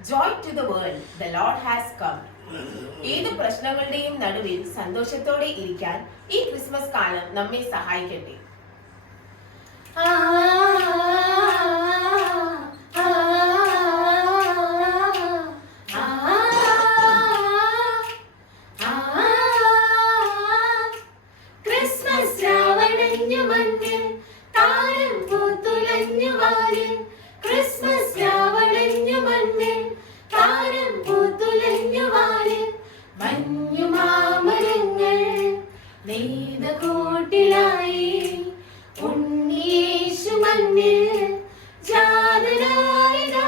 Joy to the world, the Lord has come. ഏത് പ്രശ്നങ്ങളുടെയും നടുവിൽ സന്തോഷത്തോടെ ഇരിക്കാൻ ഈ ക്രിസ്മസ് കാലം നമ്മെ സഹായിക്കട്ടെ. ക്രിസ്മസ് രാവണഞ്ഞു മണ്ണിൽ താരം പൂത്തുലഞ്ഞു വാനിൽ ക്രിസ്മസ് രാവണഞ്ഞു മണ്ണിൽ താരം പൂത്തുലഞ്ഞു വാനിൽ മഞ്ഞുമാമരങ്ങൾ നെയ്ത കൂട്ടിലായി ഉണ്ണിയേശു മണ്ണിൽ ജാതനായിതാ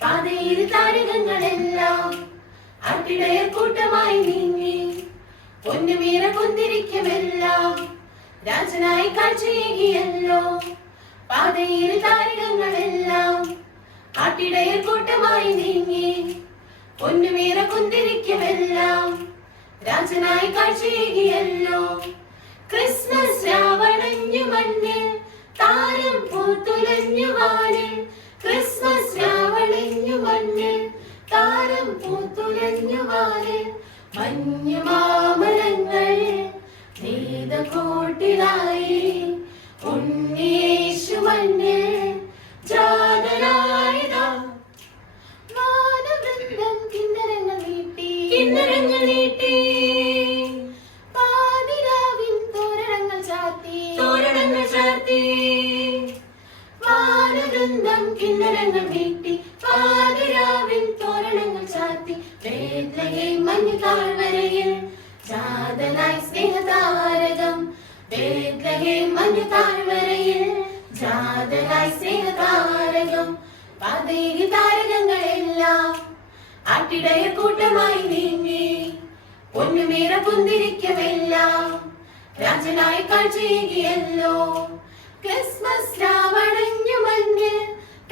പാതയിൽ താരകങ്ങളെല്ലാം അട്ടിടയർ കൂട്ടമായി നീങ്ങി പൊന്നുമീറ കുന്തിരിക്കുമെല്ലാം രാജനായി കാഴ്ചയേകിയല്ലോ പാതയിൽ താരകങ്ങളെല്ലാം ആട്ടിടയർ കൂട്ടമായി നീങ്ങി പൊന്നുമീറ കുന്തിരിക്കുമെല്ലാം രാജനായി കാഴ്ചയേകിയല്ലോ ക്രിസ്മസ് രാവണഞ്ഞു മണ്ണിൽ താരം പൂത്തുലഞ്ഞു വാനിൽ ക്രിസ്മസ് രാവണഞ്ഞു മണ്ണിൽ താരം പൂത്തുലഞ്ഞു വാനിൽ മഞ്ഞുമാമരങ്ങൾ നെയ്ത കൂട്ടിലായി ഉണ്ണിയേശു മണ്ണിൽ ജാതനായിതാ വാനവൃന്ദം കിന്നരങ്ങൾ നീട്ടി പാതിരാവിൻ തോരണങ്ങൾ ചാർത്തി വാനവൃന്ദം കിന്നരങ്ങൾ നീട്ടി പാതിരാവിൻ തോരണങ്ങൾ ചാർത്തി ബേത്ലഹേം മഞ്ഞു താഴ്വരയിൽ ജാതനായി സ്നേഹതാരകം ബേത്ലഹേം മഞ്ഞു താഴ്വരയിൽ ജാതനായി സ്നേഹതാരകം പാതയിൽ താരകങ്ങളെല്ലാം ആട്ടിടയർ കൂട്ടമായി നീങ്ങി പൊന്നുമീറ കുന്തിരിക്കുമെല്ലാം രാജനായി കാഴ്ചയേകിയല്ലോ ക്രിസ്മസ് രാവണഞ്ഞു മണ്ണിൽ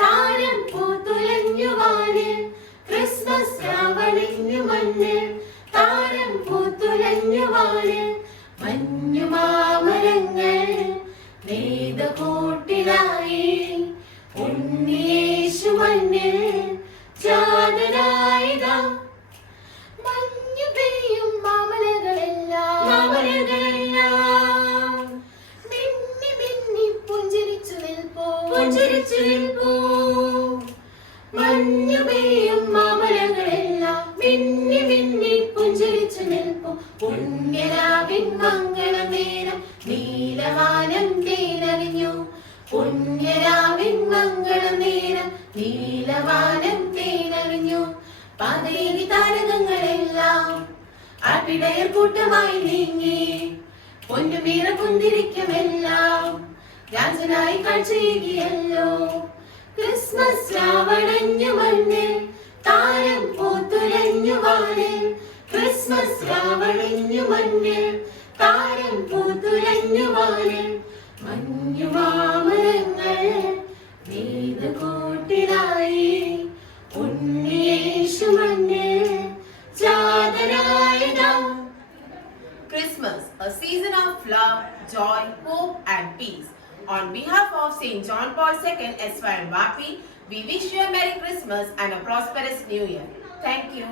താരം പൂത്തുലഞ്ഞു വാനിൽ ക്രിസ്മസ് രാവണഞ്ഞു മണ്ണിൽ താരം പൂത്തുലഞ്ഞു വാനിൽ മഞ്ഞുമാമരങ്ങൾ നെയ്ത കൂട്ടിലായി ഉണ്ണിയേശു മണ്ണിൽ ജാതനായിതാ മഞ്ഞു പെയ്യും മാമലകളെല്ലാം മിന്നി മിന്നി പുഞ്ചിരിച്ചു നിൽപ്പൂ മഞ്ഞു പെയ്യും മാമലകളെല്ലാം മിന്നി മിന്നി പുഞ്ചിരിച്ചു നിൽപ്പൂ പുണ്യരാവിൻ മംഗളം നേരം നീലവാനം തേനറിഞ്ഞു പുണ്യരാവിൻ മംഗളം നേരം നീലവാനം തേനറിഞ്ഞു പാതയിൽ താരകങ്ങളെല്ലാം ആട്ടിടയർ കൂട്ടമായി നീങ്ങി പൊന്നുമീറ കുന്തിരിക്കുമെല്ലാം രാജനായി കാഴ്ചയേകിയല്ലോ ക്രിസ്മസ് രാവണഞ്ഞു മണ്ണിൽ താരം പൂത്തുലഞ്ഞു വാനിൽ ക്രിസ്മസ് രാവണഞ്ഞു മണ്ണിൽ താരം പൂത്തുലഞ്ഞു വാനിൽ മഞ്ഞുമാമരങ്ങൾ നെയ്ത കൂട്ടിലായി ഉണ്ണിയേശു മണ്ണിൽ ജാതനായിതാ. Christmas, a season of love, joy, hope and peace. On behalf of St. John Paul II Esquire Vapi, we wish you a Merry Christmas and a prosperous New Year. Thank you.